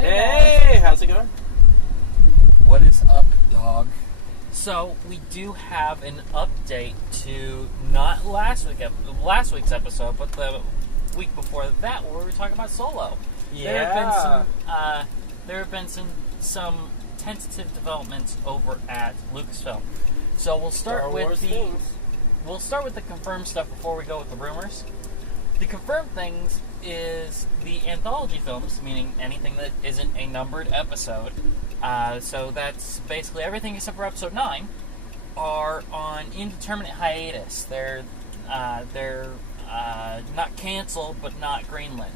Hey, how's it going? What is up, dog? So we do have an update to not last week's episode, but the week before that, where we were talking about Solo. Yeah. There have been some tentative developments over at Lucasfilm. So we'll start with the confirmed stuff before we go with the rumors. The confirmed things is the anthology films, meaning anything that isn't a numbered episode. So that's basically everything except for episode 9 are on indeterminate hiatus. They're not canceled, but not greenlit,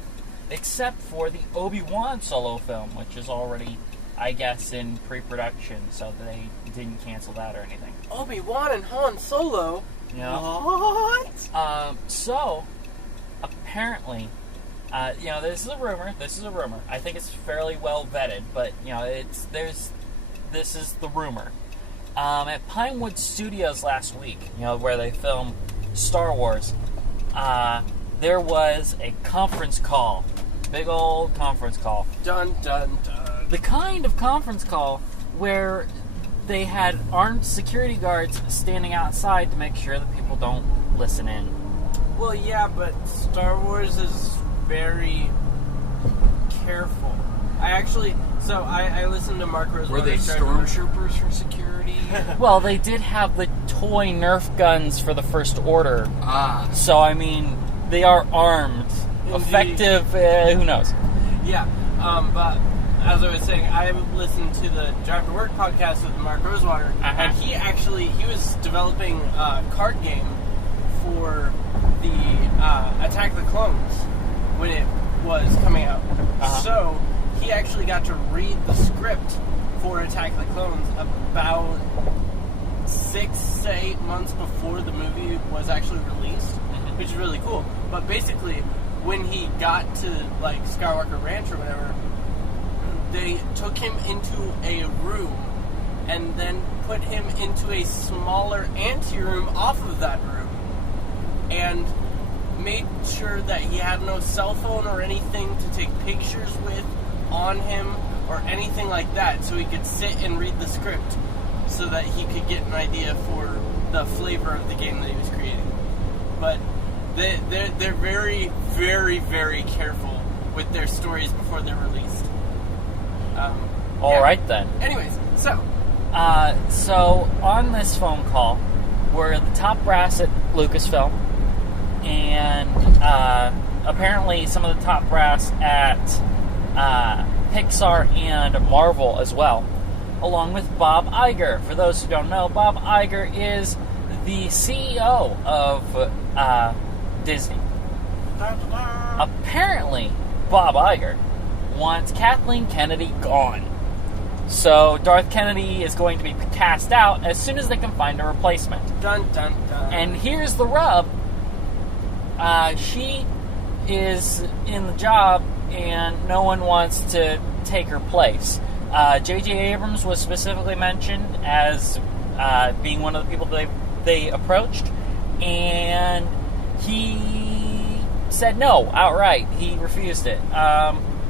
except for the Obi-Wan Solo film, which is already, I guess, in pre-production, so they didn't cancel that or anything. Obi-Wan and Han Solo? Yeah. What? So apparently, this is a rumor. I think it's fairly well vetted, but this is the rumor. At Pinewood Studios last week, where they film Star Wars, there was a conference call, big old conference call. Dun dun dun. The kind of conference call where they had armed security guards standing outside to make sure that people don't listen in. Well, yeah, but Star Wars is very careful. I listened to Mark Rosewater. Were they stormtroopers for security? Well, they did have the toy Nerf guns for the First Order. So, they are armed. Indeed. Effective, who knows? Yeah, but as I was saying, I listened to the Drive to Work podcast with Mark Rosewater, and he was developing a card game for the Attack of the Clones when it was coming out. So he actually got to read the script for Attack of the Clones about 6 to 8 months before the movie was actually released, which is really cool. But basically, when he got to Skywalker Ranch or whatever, they took him into a room and then put him into a smaller anteroom off of that room and made sure that he had no cell phone or anything to take pictures with on him or anything like that, so he could sit and read the script so that he could get an idea for the flavor of the game that he was creating. But they're very, very, very careful with their stories before they're released. All right, then. Anyways, so on this phone call were the top brass at Lucasfilm, and apparently some of the top brass at Pixar and Marvel as well, along with Bob Iger. For those who don't know, Bob Iger is the CEO of Disney. Apparently, Bob Iger wants Kathleen Kennedy gone. So Darth Kennedy is going to be cast out as soon as they can find a replacement. Dun dun dun. And here's the rub. She is in the job and no one wants to take her place. J.J. Abrams was specifically mentioned as being one of the people they approached, and he said no outright. He refused it.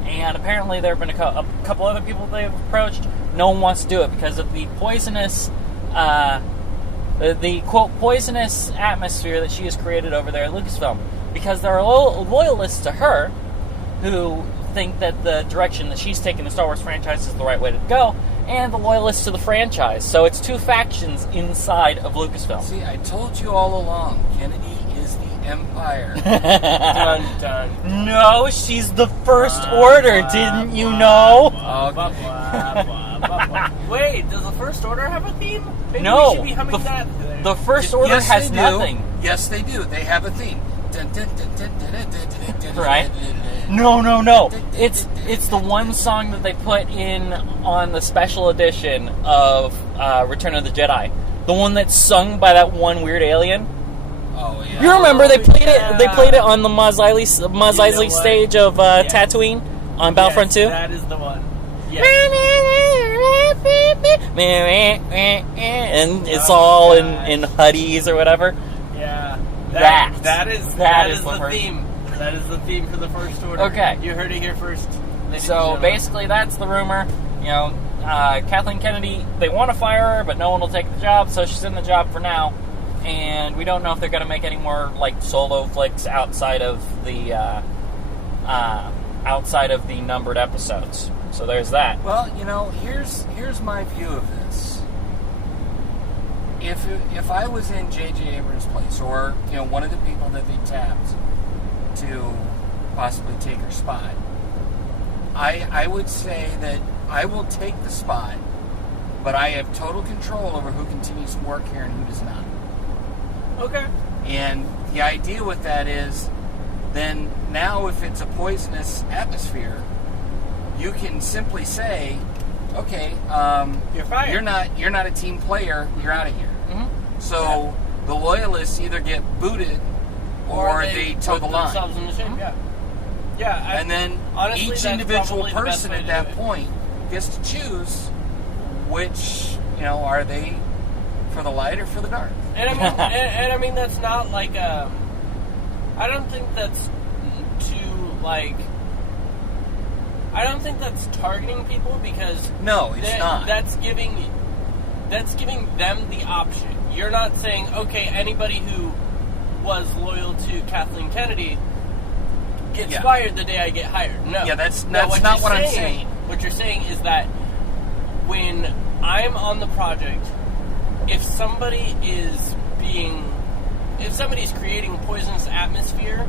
And apparently there have been a couple other people they've approached. No one wants to do it because of the poisonous, the quote, poisonous atmosphere that she has created over there at Lucasfilm. Because there are loyalists to her who think that the direction that she's taking the Star Wars franchise is the right way to go, and the loyalists to the franchise. So it's two factions inside of Lucasfilm. See, I told you all along, Kennedy is the Empire. Dun dun. No, she's the First Order, didn't you know? Wait, does the First Order have a theme? Maybe No, we should be humming that today. The First Order Yes, has they do. nothing. Yes, they do. They have a theme. Right? No. It's the one song that they put in on the special edition of Return of the Jedi. The one that's sung by that one weird alien. Oh yeah. You remember they played yeah. it? They played it on the Maz Eisley stage of Tatooine on Battlefront 2. That is the one. Yes. And it's all in Huddies or whatever. Yeah. That is the the theme. That is the theme for the First Order. Okay. You heard it here first. So basically, that's the rumor. Kathleen Kennedy, they want to fire her, but no one will take the job, so she's in the job for now. And we don't know if they're going to make any more solo flicks outside of the numbered episodes. So there's that. Well, here's my view of this. If I was in J.J. Abrams' place, or one of the people that they tapped to possibly take her spot, I would say that I will take the spot, but I have total control over who continues to work here and who does not. Okay. And the idea with that is, then now if it's a poisonous atmosphere, you can simply say, okay, you're fired. You're not a team player. You're out of here. Mm-hmm. So the loyalists either get booted or they toe the line. Themselves in the shape. Mm-hmm. Yeah. And then honestly, each individual person at that it. point gets to choose which, are they for the light or for the dark. And I mean, that's not I don't think that's I don't think that's targeting people, because no, it's not. That's giving them the option. You're not saying, okay, anybody who was loyal to Kathleen Kennedy gets fired the day I get hired. No. Yeah, that's not what I'm saying. What you're saying is that when I'm on the project, if somebody's creating a poisonous atmosphere,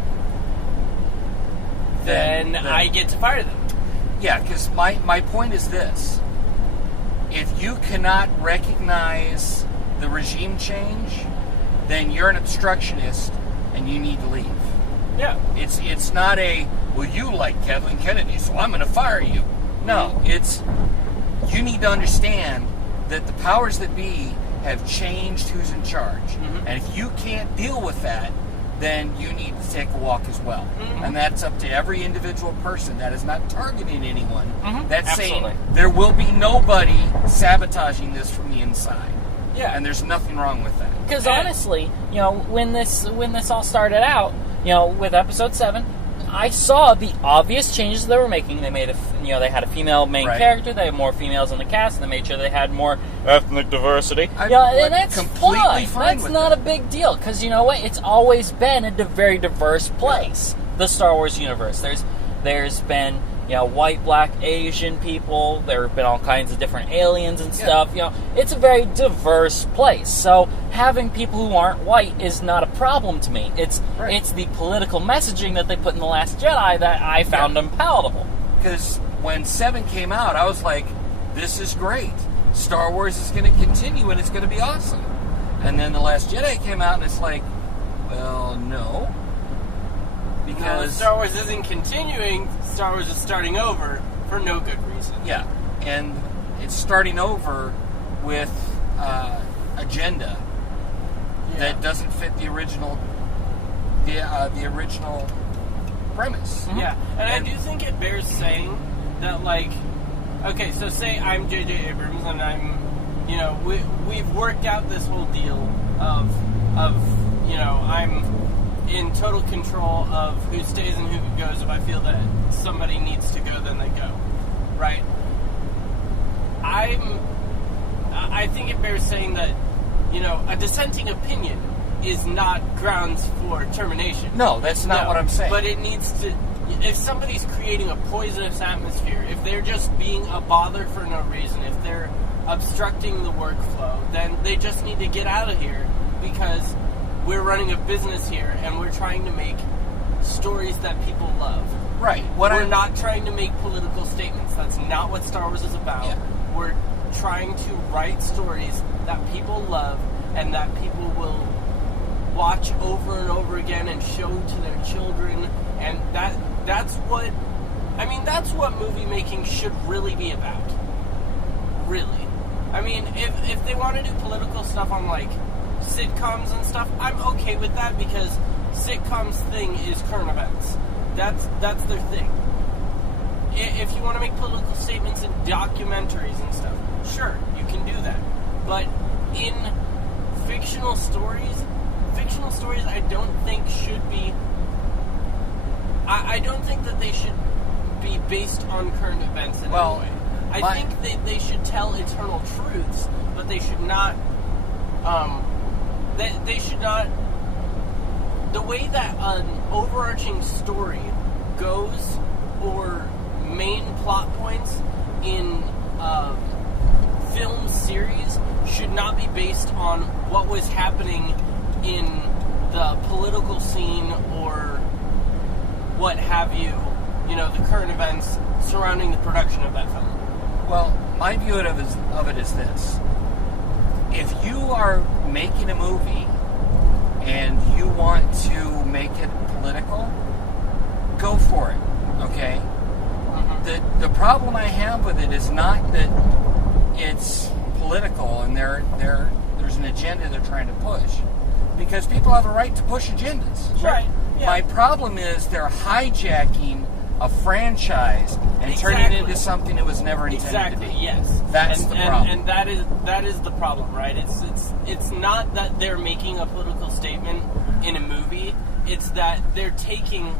then I get to fire them. Yeah, because my point is this. If you cannot recognize the regime change, then you're an obstructionist and you need to leave. Yeah. It's not well, you like Kathleen Kennedy, so I'm going to fire you. No, it's, you need to understand that the powers that be have changed who's in charge. Mm-hmm. And if you can't deal with that, then you need to take a walk as well. Mm-hmm. And that's up to every individual person. That is not targeting anyone. Mm-hmm. That's Absolutely. saying there will be nobody sabotaging this from the inside. Yeah. And there's nothing wrong with that. Because honestly, when this all started out, with episode 7, I saw the obvious changes they were making. They made they had a female main character. They had more females in the cast. They made sure they had more ethnic diversity. And that's fine. That's not a big deal, because you know what? It's always been a very diverse place. The Star Wars universe. There's been white, black, Asian people. There have been all kinds of different aliens and stuff. It's a very diverse place. So having people who aren't white is not a problem to me. It's the political messaging that they put in The Last Jedi that I found unpalatable. Because when 7 came out, I was like, this is great. Star Wars is going to continue and it's going to be awesome. And then The Last Jedi came out and it's like, well, no. Because Star Wars isn't continuing. Star Wars is starting over for no good reason. Yeah, and it's starting over with agenda that doesn't fit the original, the original premise. Mm-hmm. Yeah, and I do think it bears saying that, okay, so say I'm J.J. Abrams and I'm, we've worked out this whole deal of I'm in total control of who stays and who goes. If I feel that somebody needs to go, then they go. Right? I think it bears saying that, a dissenting opinion is not grounds for termination. No, that's not what I'm saying. But it needs to, if somebody's creating a poisonous atmosphere, if they're just being a bother for no reason, if they're obstructing the workflow, then they just need to get out of here, because we're running a business here, and we're trying to make stories that people love. Right. We're not trying to make political statements. That's not what Star Wars is about. Yeah. We're trying to write stories that people love and that people will watch over and over again and show to their children. And that's what movie making should really be about. Really. I mean, if they want to do political stuff on, sitcoms and stuff, I'm okay with that, because sitcoms' thing is current events. That's their thing. If you want to make political statements in documentaries and stuff, sure, you can do that. But in fictional stories I don't think should be. I don't think that they should be based on current events in any way. I think they should tell eternal truths, but they should not. They should not. The way that an overarching story goes, or main plot points in film series, should not be based on what was happening in the political scene or what have you. You know, the current events surrounding the production of that film. Well, my view of it is this. If you are making a movie and you want to make it political, go for it, okay? Mm-hmm. The problem I have with it is not that it's political and there's an agenda they're trying to push. Because people have a right to push agendas. Right. Yeah. My problem is they're hijacking a franchise and turning it into something that was never intended to be. Yes. That's the problem. And that is the problem, right? It's not that they're making a political statement in a movie. It's that they're taking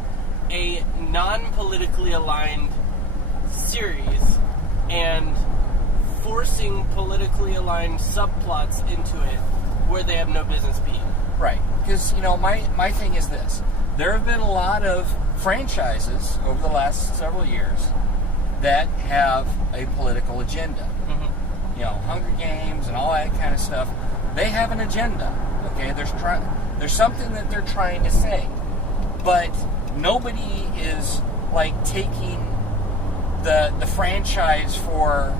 a non-politically aligned series and forcing politically aligned subplots into it where they have no business being. Right. Because, my thing is this. There have been a lot of franchises over the last several years that have a political agenda. Mm-hmm. Hunger Games and all that kind of stuff. They have an agenda. Okay, there's something that they're trying to say, but nobody is like taking the franchise for.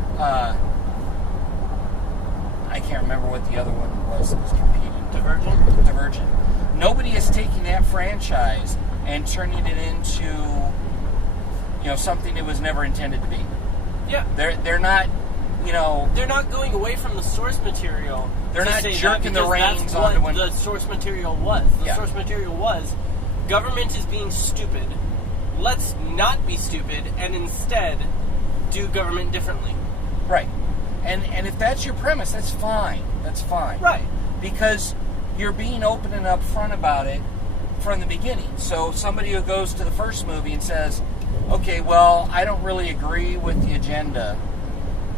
I can't remember what the other one was that was competing. Divergent. Nobody is taking that franchise and turning it into, something that was never intended to be. Yeah. They're not, They're not going away from the source material. They're not jerking the reins onto what the source material was. The source material was, government is being stupid. Let's not be stupid and instead do government differently. Right. And if that's your premise, that's fine. That's fine. Right. Because you're being open and upfront about it from the beginning. So somebody who goes to the first movie and says, okay, well, I don't really agree with the agenda,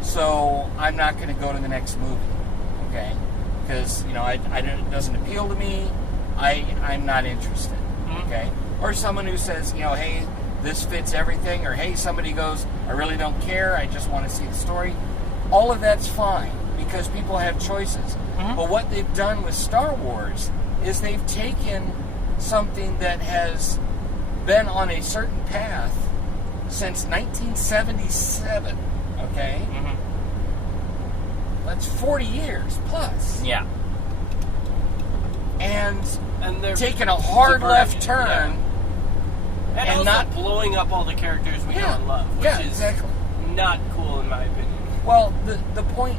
so I'm not going to go to the next movie, okay? Because, it doesn't appeal to me. I'm not interested, okay? Or someone who says, hey, this fits everything, or hey, somebody goes, I really don't care, I just want to see the story. All of that's fine, because people have choices. Mm-hmm. But what they've done with Star Wars is they've taken something that has been on a certain path since 1977, okay? Mm-hmm. That's 40 years plus. Yeah. And they're taking a diverting, hard left turn. Yeah. And also not blowing up all the characters we know and love, which is exactly not cool in my opinion. Well, the point,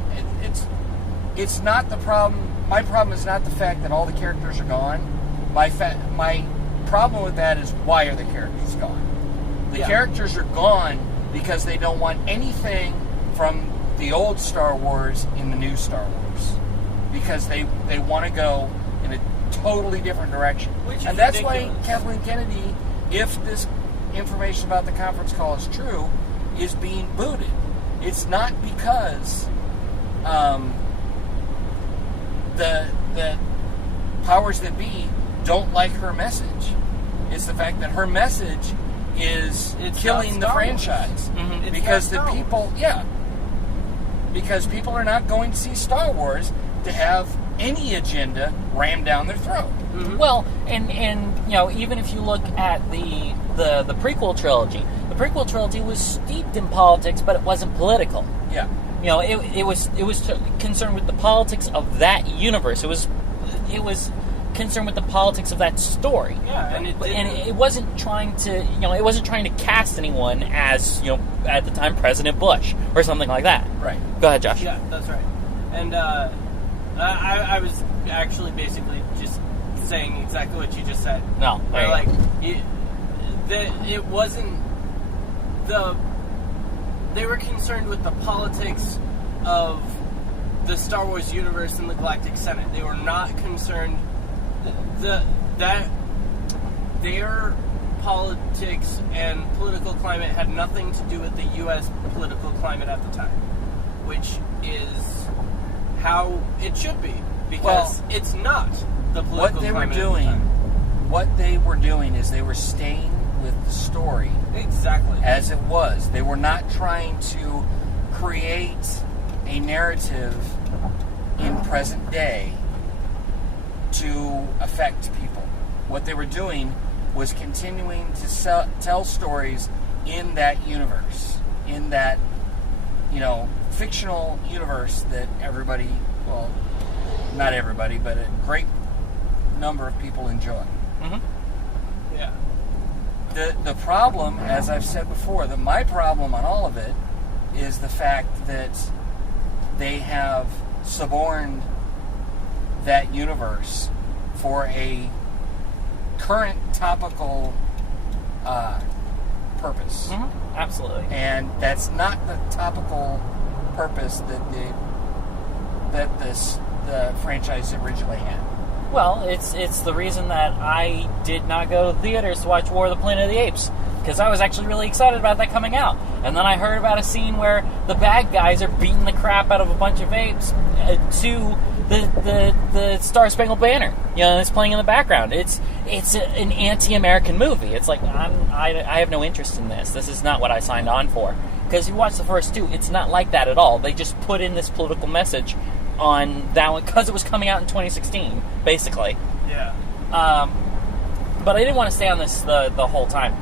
it's not the problem. My problem is not the fact that all the characters are gone. My problem with that is, why are the characters gone? The characters are gone because they don't want anything from the old Star Wars in the new Star Wars. Because they want to go in a totally different direction. And that's why Kathleen Kennedy, if this information about the conference call is true, is being booted. It's not because the powers that be don't like her message. It's the fact that her message is killing the franchise. Mm-hmm. Because the people, because people are not going to see Star Wars to have any agenda rammed down their throat. Mm-hmm. Well, and even if you look at the prequel trilogy, the prequel trilogy was steeped in politics, but it wasn't political. Yeah. It was concerned with the politics of that universe. It was concerned with the politics of that story. Yeah, and it wasn't trying to cast anyone as at the time President Bush or something like that. Right. Go ahead, Josh. Yeah, that's right. And I was actually basically just saying exactly what you just said. No, it wasn't they were concerned with the politics of the Star Wars universe and the Galactic Senate. They were not concerned that their politics and political climate had nothing to do with the U.S. political climate at the time, which is how it should be, because it's not the political climate at the time. What they were doing is they were staying with the story exactly as it was. They were not trying to create a narrative in present day to affect people. What they were doing was continuing to tell stories in that universe, in that, fictional universe that everybody, well, not everybody, but a great number of people enjoy. Mm-hmm. Yeah. The problem, as I've said before, that my problem on all of it is the fact that they have suborned that universe for a current topical purpose. Mm-hmm. Absolutely. And that's not the topical purpose that the franchise originally had. Well, it's the reason that I did not go to theaters to watch War of the Planet of the Apes, because I was actually really excited about that coming out. And then I heard about a scene where the bad guys are beating the crap out of a bunch of apes to the Star Spangled Banner. It's playing in the background. It's an anti-American movie. It's like, I have no interest in this. This is not what I signed on for. Because you watch the first two, it's not like that at all. They just put in this political message on that one because it was coming out in 2016, basically. Yeah. But I didn't want to stay on this the whole time.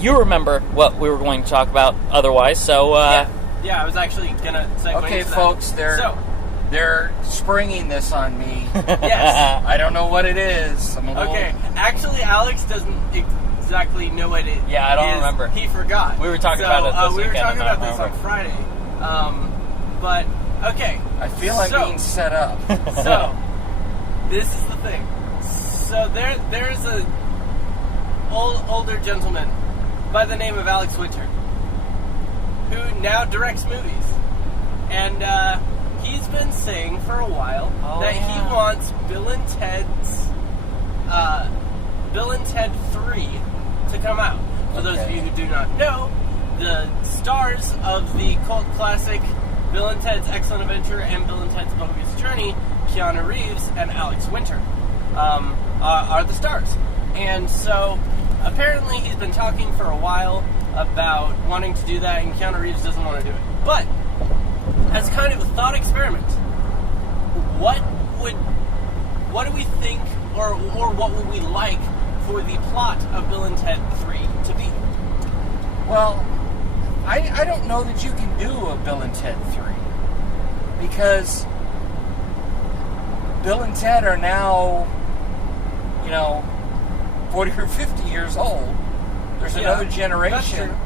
You remember what we were going to talk about otherwise, so... Yeah, I was actually going to segue Okay, into folks, that. they're springing this on me. Yes. I don't know what it is. Okay, actually, Alex doesn't exactly know what it is. Yeah, I don't remember. He forgot. We were talking about it this we were weekend, talking and I about don't this on Friday. But, okay. I feel I'm being set up. So, this is the thing. So, there's a older gentleman by the name of Alex Winter who now directs movies. And, he's been saying for a while he wants Bill and Ted 3 to come out. For those of you who do not know, the stars of the cult classic Bill and Ted's Excellent Adventure and Bill and Ted's Bogus Journey, Keanu Reeves and Alex Winter, are the stars. And so, apparently he's been talking for a while about wanting to do that, and Keanu Reeves doesn't want to do it. But, as kind of a thought experiment, what do we think, or what would we like for the plot of Bill and Ted 3 to be? Well, I don't know that you can do a Bill and Ted 3, because Bill and Ted are now, 40 or 50 years old. There's another generation.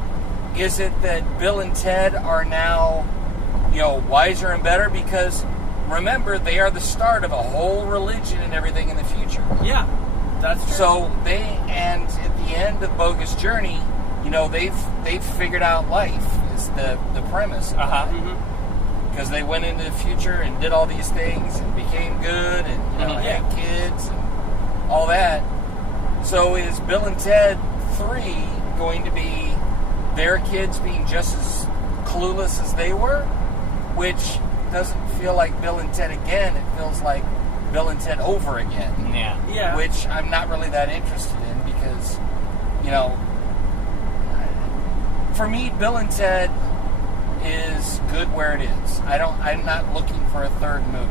Is it that Bill and Ted are now, wiser and better? Because, remember, they are the start of a whole religion and everything in the future. Yeah, that's true. So and at the end of Bogus Journey, they've figured out life is the premise. Because they went into the future and did all these things and became good and had kids and all that. So is Bill and Ted 3 going to be their kids being just as clueless as they were? Which doesn't feel like Bill and Ted again. It feels like Bill and Ted over again. Yeah. Which I'm not really that interested in because, for me, Bill and Ted is good where it is. I'm not looking for a third movie.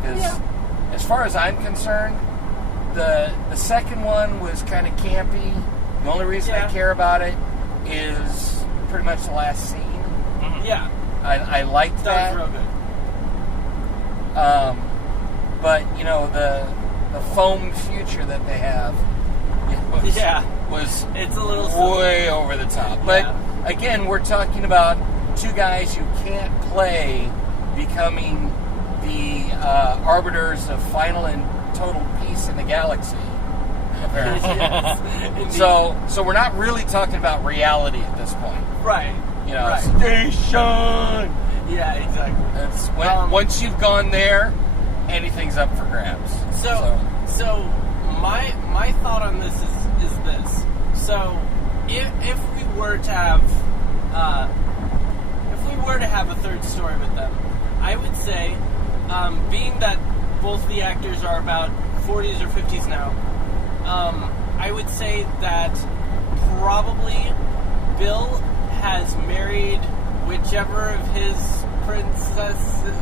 Because as far as I'm concerned, the second one was kind of campy. The only reason I care about it is pretty much the last scene. Mm-hmm. Yeah. I liked that. That was real good. But, the foam future that they have was it's a little way over the top. But, again, we're talking about two guys who can't play becoming the arbiters of final and total peace in the galaxy, apparently. Yes, so we're not really talking about reality at this point. Right. Station! Yeah, exactly. That's once you've gone there, anything's up for grabs. So my thought on this is this. So, if we were to have a third story with them, I would say, being that both the actors are about 40s or 50s now, I would say that probably Bill has married whichever of his princesses,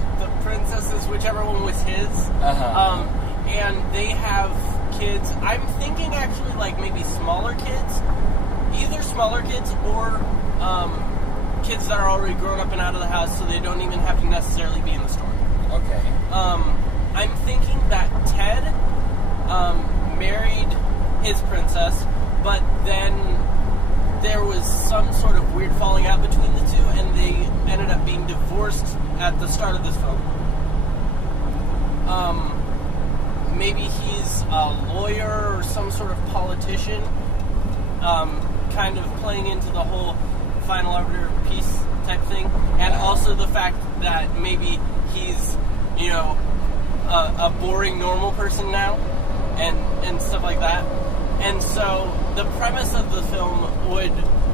whichever one was his, and they have kids. I'm thinking actually like maybe smaller kids, either smaller kids or kids that are already grown up and out of the house, so they don't even have to necessarily be in the story. Okay. I'm thinking that Ted married his princess, but then there was some sort of weird falling out between the two, and they ended up being divorced at the start of this film. Maybe he's a lawyer or some sort of politician, kind of playing into the whole final arbiter of peace type thing, and also the fact that maybe he's, a boring normal person now, and stuff like that. And so the premise of the film would,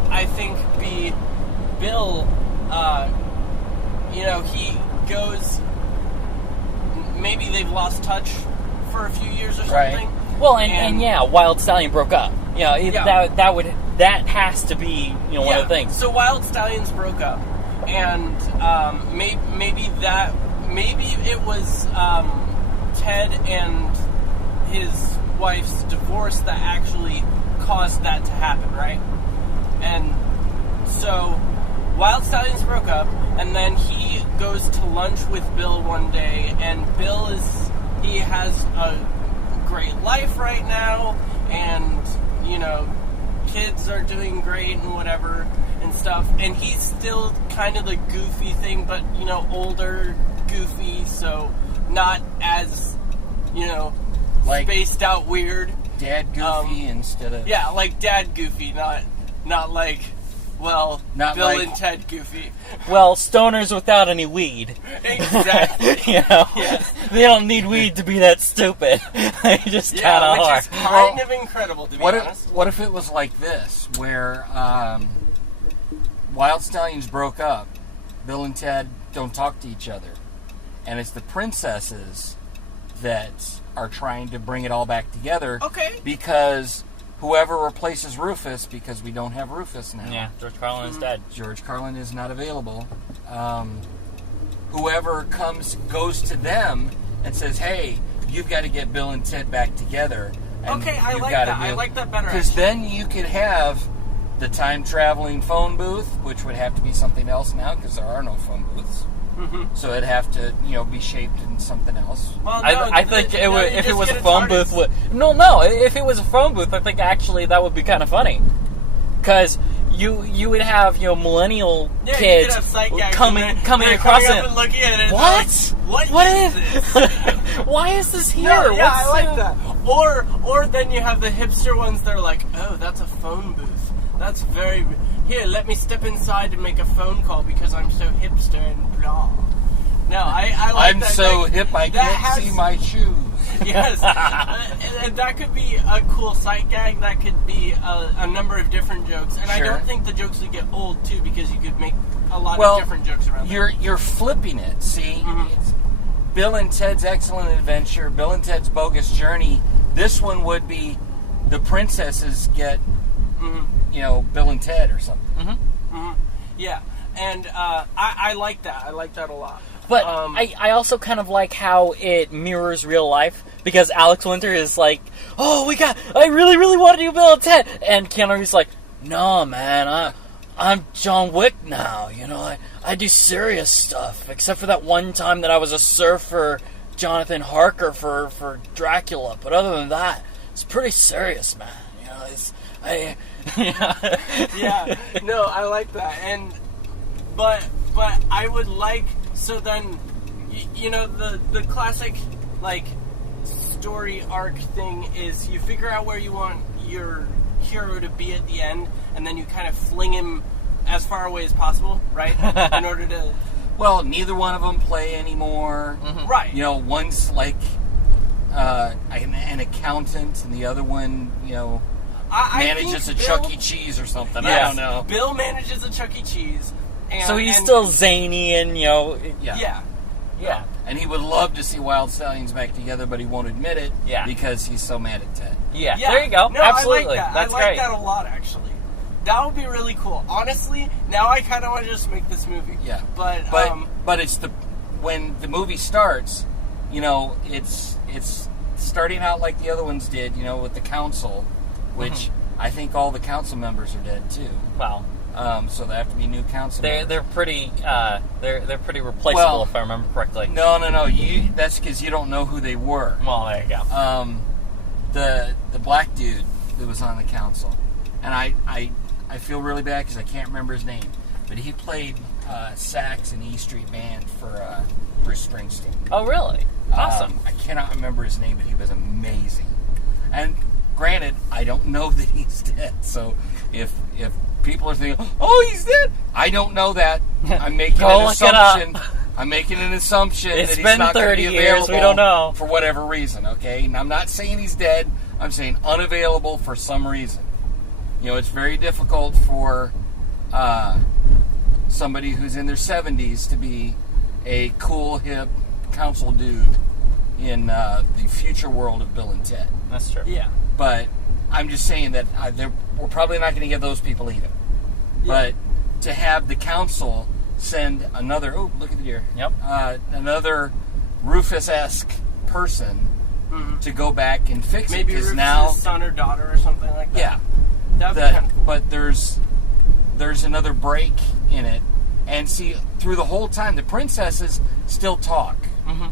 I think, be Bill, he goes, maybe they've lost touch for a few years or something. Right. Well, and Wyld Stallion broke up. That has to be, one of the things. So Wyld Stallions broke up, and maybe it was Ted and his wife's divorce that actually caused that to happen, right? And so Wyld Stallions broke up, and then he goes to lunch with Bill one day, and Bill he has a great life right now, and kids are doing great and whatever and stuff, and he's still kind of the goofy thing, but older goofy, so not as like spaced out weird. Dad Goofy instead of... Yeah, like Dad Goofy, not like, well, not Bill like, and Ted Goofy. Well, stoners without any weed. Exactly. Yes. They don't need weed to be that stupid. They just kind of are. Which is kind of incredible, to be honest. What if it was like this, where Wyld Stallions broke up, Bill and Ted don't talk to each other, and it's the princesses that are trying to bring it all back together. Okay. Because whoever replaces Rufus, because we don't have Rufus now. Yeah, George Carlin is dead. George Carlin is not available. Whoever goes to them and says, hey, you've got to get Bill and Ted back together. Okay, I like that. I like that better. Because then you could have the time-traveling phone booth, which would have to be something else now, because there are no phone booths. Mm-hmm. So it'd have to, be shaped in something else. Well, no, I think if it was a phone booth, if it was a phone booth, I think actually that would be kind of funny, because you would have millennial kids coming across it. And looking at it. What is this? Why is this here? No, yeah, I like that. Or then you have the hipster ones that are like, oh, that's a phone booth. That's very... Here, let me step inside and make a phone call because I'm so hipster and blah. No, I like I'm that. so hip I can't see my shoes. Yes. And that could be a cool sight gag. That could be a number of different jokes. And Sure. I don't think the jokes would get old, too, because you could make a lot of different jokes around that. You're flipping it, see? Mm-hmm. It's Bill and Ted's Excellent Adventure, Bill and Ted's Bogus Journey. This one would be the princesses get... Mm-hmm. Bill and Ted or something. Mm-hmm. Mm-hmm. Yeah, and I like that. I like that a lot. But I also kind of like how it mirrors real life, because Alex Winter is like, I really, really want to do Bill and Ted. And Keanu Reeves like, no, man, I'm John Wick now. I do serious stuff, except for that one time that I was a surfer, Jonathan Harker for Dracula. But other than that, it's pretty serious, man. Yeah, no, I like that, but I would like, so then, the classic, story arc thing is you figure out where you want your hero to be at the end, and then you kind of fling him as far away as possible, right, in order to... Well, neither one of them play anymore. Mm-hmm. Right. One's like an accountant, and the other one, manages a Chuck E. Cheese or something. I don't know. Bill manages a Chuck E. Cheese. So he's still zany and, Yeah. And he would love to see Wyld Stallyns back together, but he won't admit it because he's so mad at Ted. Yeah. There you go. No, Absolutely. I like that. That's I like great. that a lot, actually. That would be really cool. Honestly, now I kind of want to just make this movie. Yeah. But it's when the movie starts, it's starting out like the other ones did, with the council, which I think all the council members are dead too. Wow. So there have to be new council members. They're pretty they're pretty replaceable, if I remember correctly. No. That's because you don't know who they were. Well, there you go. The black dude that was on the council, and I feel really bad because I can't remember his name, but he played sax in the E Street Band for Bruce Springsteen. Oh, really? Awesome. I cannot remember his name, but he was amazing. And granted, I don't know that he's dead, so if people are thinking, "Oh, he's dead," I don't know that. I'm making an assumption. I'm making an assumption that he's not going to be available. Years, we don't know. For whatever reason, okay? And I'm not saying he's dead. I'm saying unavailable for some reason. It's very difficult for somebody who's in their 70s to be a cool, hip council dude in the future world of Bill and Ted. That's true. yeah. But I'm just saying that we're probably not going to get those people either. Yeah. But to have the council send another, look at the deer. Yep. Another Rufus-esque person to go back and fix Maybe it. Because Rufus' now, son or daughter or something like that. yeah. That'd be kind of cool. But there's another break in it. And see, through the whole time, the princesses still talk.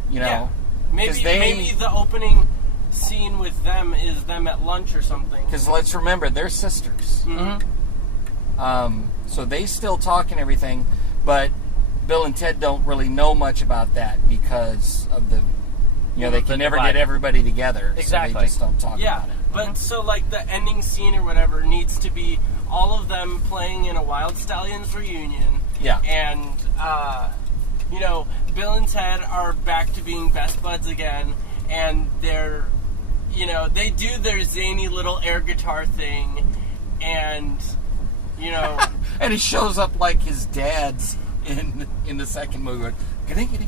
Yeah. Maybe they, the opening scene with them is them at lunch or something. because let's remember, they're sisters. So they still talk and everything, but Bill and Ted don't really know much about that because of they can never get everybody together. Exactly. So they just don't talk about it. But so like the ending scene or whatever needs to be all of them playing in a Wyld Stallyns reunion. Yeah. And Bill and Ted are back to being best buds again, and they're they do their zany little air guitar thing, and And it shows up like his dad's in the second movie. Going, he's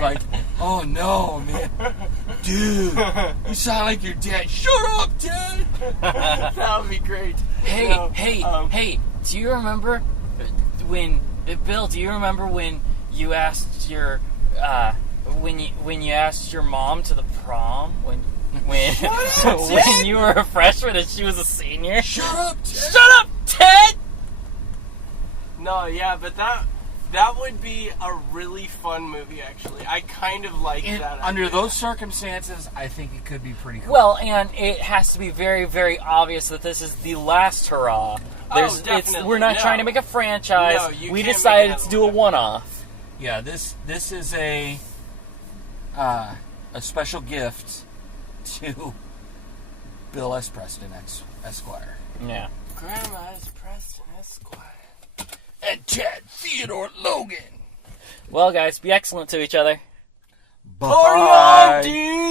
like, "Oh no, man, dude, you sound like your dad. Shut up, Dad." that would be great. Hey, do you remember when Bill? Do you remember when you asked your when you asked your mom to the prom when when you were a freshman and she was a senior? Shut up, Ted. Shut up, Ted. No, yeah, but that would be a really fun movie, actually. I kind of like that. Under those circumstances, I think it could be pretty cool. Well, and it has to be very, very obvious that this is the last hurrah. Definitely. We're not trying to make a franchise. No, you we can't decided make to do a one-off. Yeah, this is a special gift to Bill S. Preston, Esquire. Yeah. Grandma's Preston Esquire. And Ted Theodore Logan. Well, guys, be excellent to each other. Bye. Dude!